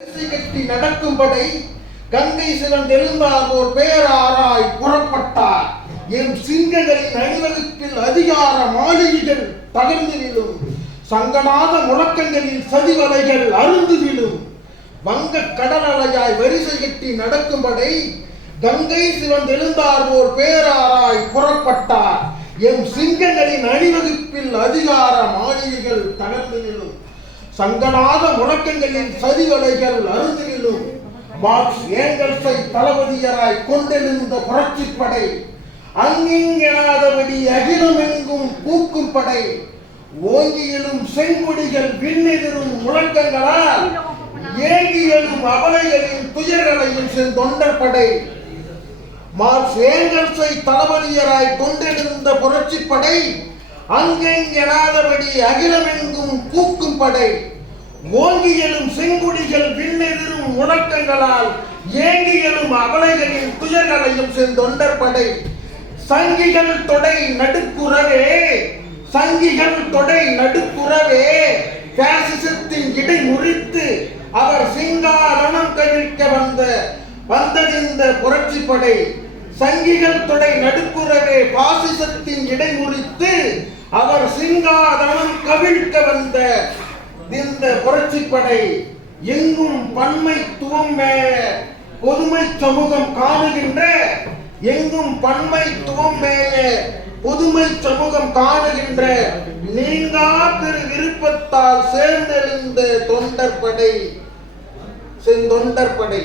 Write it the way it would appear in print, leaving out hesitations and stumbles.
கட்டி நடக்கும்படி கங்கை சிறந்தெழுந்தார் ஓர் பேராராய் புறப்பட்டார். எம் சிங்கங்களின் அணிவகுப்பில் அதிகார மாளிகைகள் தகர்ந்து விழும், சங்கநாத முழக்கங்களில் சதிவலைகள் அருந்து விழும். வங்க கடலலையாய் வரிசை கட்டி நடக்கும்படி கங்கை சிவந்தெழுந்தார் ஓர் பேராராய் புறப்பட்டார். எம் சிங்கங்களின் அணிவகுப்பில் அதிகார மாளிகைகள் தகர்ந்து விழும், சங்கநாத முழக்கங்களின் சதிவலைகள் அருந்து விழும். மார்க்ஸ் ஏங்கல்ஸை தளபதியராய் கொண்டெழுந்த புரட்சிப்படை, அங்கிங்கெனாதபடி அகிலமெங்கும் பூக்கும் படை, ஓங்கியலும் செங்கொடிகள் விண்ணெதிரும் முழக்கங்களால் ஏங்கியலும் அபலைகளின் துயர்களையும் செந்தொண்டர் படை. மார்க்ஸ் ஏங்கல்ஸை தளபதியராய் கொண்டெழுந்த புரட்சிப்படை, அங்கெங்கெனாதபடி அகிலமெங்கும் பூக்கும் படை, ஓங்கியலும் செங்குடிகள் விண்ணெதிரும் முழக்கங்களால் ஏங்கியலும் அபலைகளின் துயர்களையும் செந்தொண்டர் படை. சங்கிகள் தொடை நடுக்குறவே, சங்கிகள் தொடை நடுக்குறவே, பாசிசத்தின் இடை முறித்து அவர் சிங்காரணம் கவிழ்க்க வந்ததிந்த புரட்சிப்படை. சங்கிகள் தொடை நடுக்குறவே, பாசிசத்தின் இடை முறித்து அவர் சிங்காதனம் கவிழ்க்க வந்த இந்த புரட்சிப்படை. எங்கும் பன்மைத்துவம் மேய பொதுமை சமூகம் காணுகின்ற, எங்கும் பன்மைத்துவம் மேய பொதுமை சமூகம் காணுகின்ற நீங்கா பெரு விருப்பத்தால் சேர்ந்தெழுந்த தொண்டர் படை, செந்தொண்டர் படை.